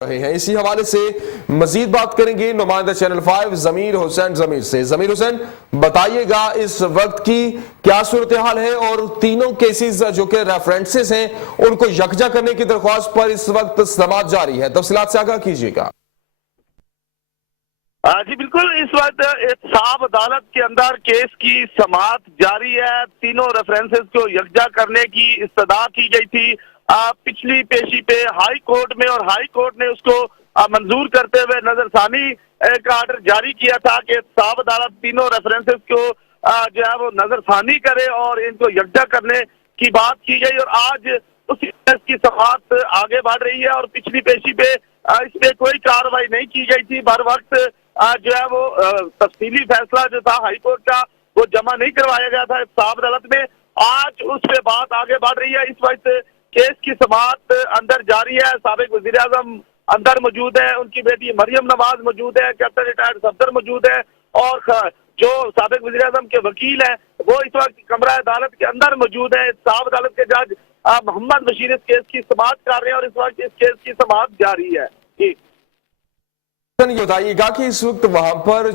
रहे हैं। इसी हवाले से मजीद बात करेंगे नुमाइंदा चैनल 5 ज़मीर हुसैन ज़मीर से। ज़मीर हुसैन, बताइएगा इस वक्त की क्या सूरत हाल है और तीनों केसेस जो कि रेफरेंसेस हैं उनको यकजा करने की दरख्वास्त पर इस वक्त समाअत जारी है, तफसीलात से आगाह कीजिएगा। जी बिल्कुल, इस वक्त एहतसाब अदालत के अंदर केस की समाअत जारी है। तीनों रेफरेंसेस को यकजा करने की इस्तदा की गई थी पिछली पेशी पे हाई कोर्ट में, और हाई कोर्ट ने उसको मंजूर करते हुए नजरसानी का आर्डर जारी किया था कि एहतसाब अदालत तीनों रेफरेंसेस को जो है वो नजरसानी करे और इनको यकजा करने की बात की गई। और आज उसी केस की समाअत आगे बढ़ रही है और पिछली पेशी पे इस पे कोई कार्रवाई नहीं की गई थी। बर वक्त जो है वो तफसीली फैसला जो था हाई कोर्ट का वो जमा नहीं करवाया गया था एहतसाब अदालत में। आज उस पे बात आगे बढ़ रही है। इस वक्त केस की समाअत अंदर जारी है। साबिक वजीर आजम अंदर मौजूद है, उनकी बेटी मरियम नवाज मौजूद है, कैप्टन रिटायर्ड सफदर मौजूद है और जो साबिक वजीर आजम के वकील हैं वो इस वक्त कमरा अदालत के अंदर मौजूद है। एहतसाब अदालत के जज मोहम्मद बशीर इस केस की समाअत कर रहे हैं और इस वक्त इस केस की समाअत जारी है। जी ये बताइएगा कि इस वक्त वहां पर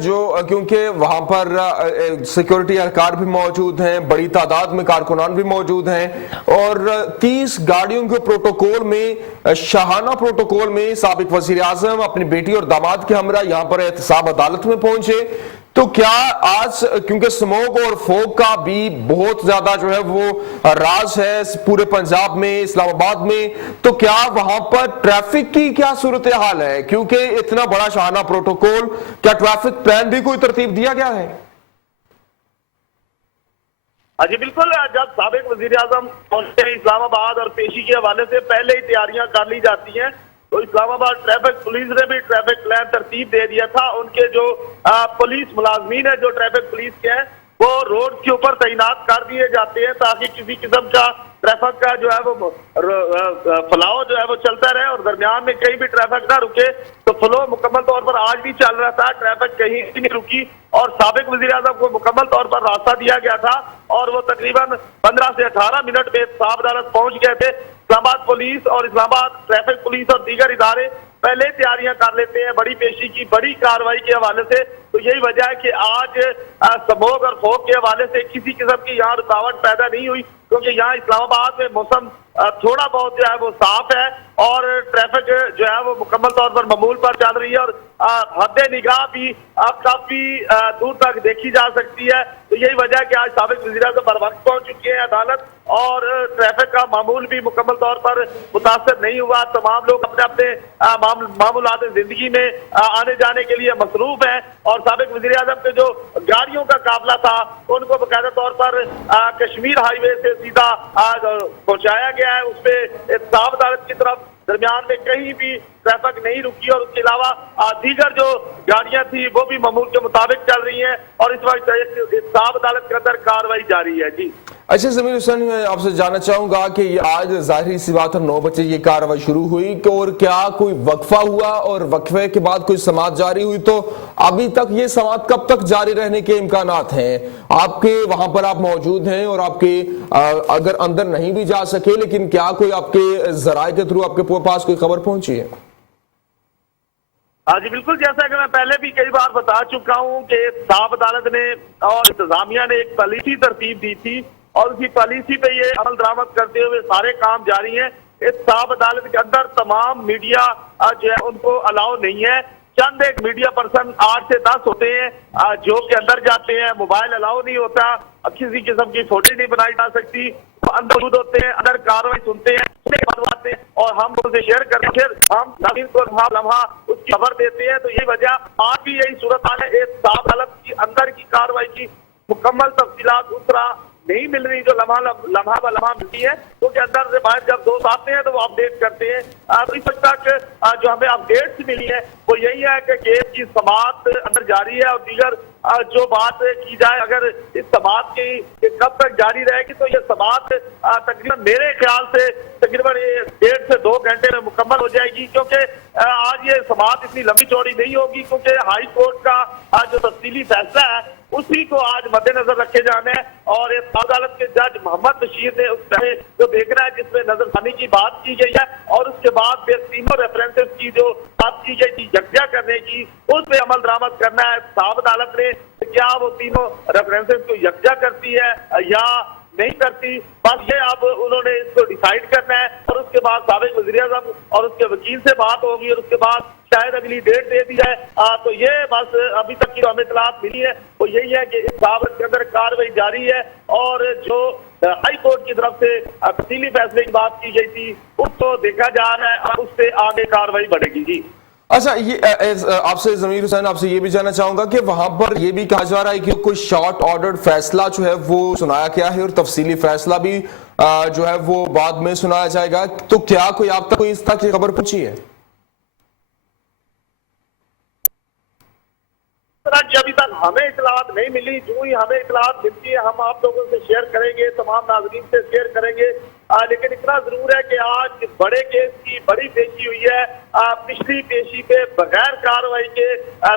क्योंकि वहां पर सिक्योरिटी एहलकार भी मौजूद हैं, बड़ी तादाद में कारकुनान भी मौजूद हैं और 30 गाड़ियों के प्रोटोकॉल में, शाहाना प्रोटोकॉल में साबिक वजीर आजम अपनी बेटी और दामाद के हमरा यहां पर एहतसाब अदालत में पहुंचे। तो क्या आज, क्योंकि स्मोक और फोग का भी बहुत ज्यादा जो है वो राज है पूरे पंजाब में, इस्लामाबाद में, तो क्या वहां पर ट्रैफिक की क्या सूरत हाल है? क्योंकि इतना बड़ा शाहाना प्रोटोकॉल, क्या ट्रैफिक प्लान भी कोई तरतीब दिया गया है? जी बिल्कुल, जब साबिक वजीर आजम पहुंचते हैं इस्लामाबाद और पेशी के हवाले से पहले ही तैयारियां कर ली जाती हैं, तो इस्लामाबाद ट्रैफिक पुलिस ने भी ट्रैफिक प्लान तरतीब दे दिया था। उनके जो पुलिस मुलाजमीन है, जो ट्रैफिक पुलिस के हैं, वो रोड के ऊपर तैनात कर दिए जाते हैं ताकि किसी किस्म का ट्रैफिक का जो है वो फलाव जो है वो चलता रहे और दरमियान में कहीं भी ट्रैफिक ना रुके। तो फ्लो मुकम्मल तौर पर आज भी चल रहा था, ट्रैफिक कहीं भी नहीं रुकी और साबिक वजीर आजम को मुकम्मल तौर पर रास्ता दिया गया था और वो तकरीबन 15 से 18 मिनट में एहतसाब अदालत पहुंच गए थे। इस्लामाबाद पुलिस और इस्लामाबाद ट्रैफिक पुलिस और दीगर इदारे पहले तैयारियां कर लेते हैं बड़ी पेशी की, बड़ी कार्रवाई के हवाले से। तो यही वजह है कि आज स्मोक और फोग के हवाले से किसी किस्म की यहाँ रुकावट पैदा नहीं हुई, क्योंकि यहाँ इस्लामाबाद में मौसम थोड़ा बहुत जो है वो साफ है और ट्रैफिक जो है वो मुकम्मल तौर पर मामूल पर चल रही है और हद निगाह भी अब काफी दूर तक देखी जा सकती है। तो यही वजह है कि आज साबिक वज़ीर आज़म बर वक्त पहुंच चुके हैं अदालत और ट्रैफिक का मामूल भी मुकम्मल तौर पर मुतासर नहीं हुआ। तमाम लोग अपने अपने मामूलात जिंदगी में आने जाने के लिए मसरूफ हैं और साबिक वज़ीर आज़म के जो गाड़ियों का काफिला था उनको बाकायदा तौर पर कश्मीर हाईवे से सीधा पहुंचाया गया है। उस पर एहतसाब अदालत की तरफ दरमियान में कहीं भी ट्रैफिक नहीं रुकी और उसके अलावा दीगर जो गाड़ियां थी वो भी मामूल के मुताबिक चल रही हैं और इस वक्त एहतसाब अदालत के अंदर कार्रवाई जारी है। जी अच्छा ज़मीर हुसैन, मैं आपसे जानना चाहूंगा कि आज जाहिर सी बात है 9 बजे ये कार्रवाई शुरू हुई और क्या कोई वक्फा हुआ और वक्फे के बाद कोई समाअत जारी हुई? तो अभी तक ये समाअत कब तक जारी रहने के इम्कानात हैं? आपके वहां पर आप मौजूद हैं और आपके अगर अंदर नहीं भी जा सके, लेकिन क्या कोई आपके जराए के थ्रू आपके पास कोई खबर पहुंची है? जी बिल्कुल, जैसा कि मैं पहले भी कई बार बता चुका हूं कि एहतसाब अदालत ने और इंतजामिया ने एक पॉलिसी तरतीब दी थी और उसी पॉलिसी पे ये अमल दरामद करते हुए सारे काम जारी हैं। एहतसाब अदालत के अंदर तमाम मीडिया जो है उनको अलाउ नहीं है। चंद एक मीडिया पर्सन 8 से 10 होते हैं जो के अंदर जाते हैं, मोबाइल अलाउ नहीं होता, किसी किस्म की फोटो नहीं बनाई जा सकती, अंदर मौजूद होते हैं, अंदर कार्रवाई सुनते हैं और हम उनसे शेयर करते हैं, फिर हम नाज़रीन को लम्हा उसकी खबर देते हैं। तो यही वजह आज भी यही सूरत हाल है। एहतसाब अदालत की अंदर की कार्रवाई की मुकम्मल तफसीलात उस तरह नहीं मिल रही जो लम्हा मिलती है, क्योंकि अंदर से बाहर जब दोस्त आते हैं तो वो अपडेट करते हैं। तो इस वक्त तक जो हमें अपडेट्स मिली है वो यही है कि केस की समाअत अंदर जारी है और दीगर जो बात की जाए अगर इस समाअत की कब तक जारी रहेगी तो ये समाअत तकरीबन मेरे ख्याल से तकरीबन 1.5 से 2 घंटे में मुकम्मल हो जाएगी, क्योंकि आज ये समाअत इतनी लंबी चौड़ी नहीं होगी, क्योंकि हाई कोर्ट का जो तफसीली फैसला है उसी को आज मद्देनजर रखे जाना है। और इस अदालत के जज मोहम्मद बशीर ने उस तरह जो देखना है जिसमें नजरसानी की बात की गई है और उसके बाद फिर तीनों रेफरेंसेस की जो बात की गई थी यकजा करने की, उस पे अमल दरामद करना है। साहब अदालत ने क्या वो तीनों रेफरेंसेस को यकजा करती है या नहीं करती, बस ये अब उन्होंने इसको डिसाइड करना है। और उसके बाद साबिक वज़ीर-ए-आज़म और उसके वकील से बात होगी और उसके बाद शायद अगली डेट दे दी जाए। तो ये बस अभी तक की हमें इत्तलात मिली है वो यही है कि इस बाबत के अंदर कार्रवाई जारी है और जो हाई कोर्ट की तरफ से तफसीली फैसले की बात की गई थी उसको देखा जा रहा है और उससे आगे कार्रवाई बढ़ेगी। जी अच्छा, ये आपसे ज़मीर हुसैन आपसे ये भी जानना चाहूंगा कि वहां पर ये भी कहा जा रहा है कि कोई शॉर्ट ऑर्डर फैसला जो है वो सुनाया गया है और तफसीली फैसला भी जो है वो बाद में सुनाया जाएगा, तो क्या कोई आप तक कोई इस तक की खबर पहुंची है? अभी तक हमें इतलात नहीं मिली। जो ही हमें इतलात मिलती है हम आप लोगों से शेयर करेंगे, तमाम नाज़रीन से शेयर करेंगे। लेकिन इतना जरूर है कि आज बड़े केस की बड़ी पेशी हुई है। पिछली पेशी पे बगैर कार्रवाई के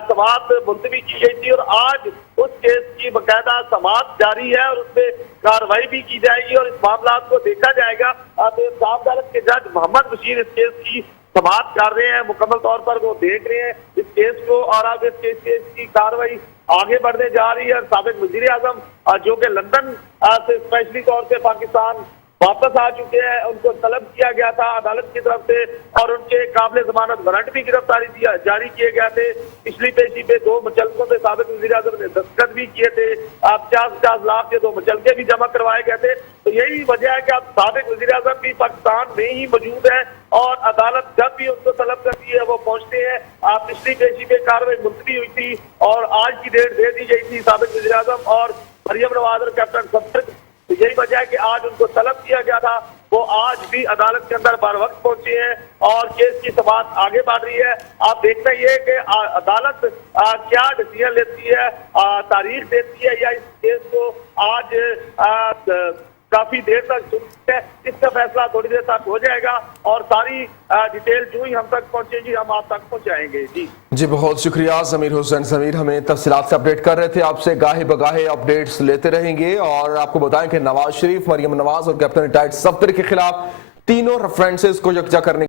समाअत मुलतवी की गई थी और आज उस केस की बाकायदा समाअत जारी है और उसपे कार्रवाई भी की जाएगी और इस मामला को देखा जाएगा। तो साहब अदालत के जज मोहम्मद बशीर इस केस की समाअत कर रहे हैं, मुकम्मल तौर पर वो देख रहे हैं इस केस को और अब इस केस की कार्रवाई आगे बढ़ने जा रही है। साबिक वज़ीर-ए-आज़म जो कि लंदन से स्पेशली तौर से पाकिस्तान वापस आ चुके हैं, उनको तलब किया गया था अदालत की तरफ से और उनके काबिल जमानत वारंट भी गिरफ्तारी जारी किए गए थे। पिछली पेशी पे 2 मुचलकों पे साबिक वज़ीर-ए-आज़म ने दस्तखत भी किए थे, 50-50 लाख के 2 मुचलके भी जमा करवाए गए थे। तो यही वजह है कि अब साबिक वज़ीर-ए-आज़म भी पाकिस्तान में ही मौजूद है और अदालत जब भी उनको तलब करती है वो पहुंचते हैं। पिछली पेशी पे कार्रवाई मुलतवी हुई थी और आज की डेट दे दी गई थी साबिक वज़ीर-ए-आज़म और मरियम नवाज और कैप्टन सफदर। तो यही वजह है कि आज उनको तलब किया गया था, वो आज भी अदालत के अंदर बर वक्त पहुंचे हैं और केस की समाअत आगे बढ़ रही है। आप देखना ये कि अदालत क्या डिसीजन लेती है, तारीख देती है या इस केस को आज काफी देर तक सुनते हैं, इसका फैसला थोड़ी देर तक हो जाएगा और सारी डिटेल जो ही हम तक पहुंचेगी हम आप तक पहुंचाएंगे। जी बहुत शुक्रिया ज़मीर हुसैन। ज़मीर हमें तफसीलात से अपडेट कर रहे थे, आपसे गाहे बगाहे अपडेट्स लेते रहेंगे और आपको बताएं कि नवाज शरीफ, मरियम नवाज और कैप्टन रिटायर्ड सफदर के खिलाफ तीनों रेफरेंसेस को यकजा करने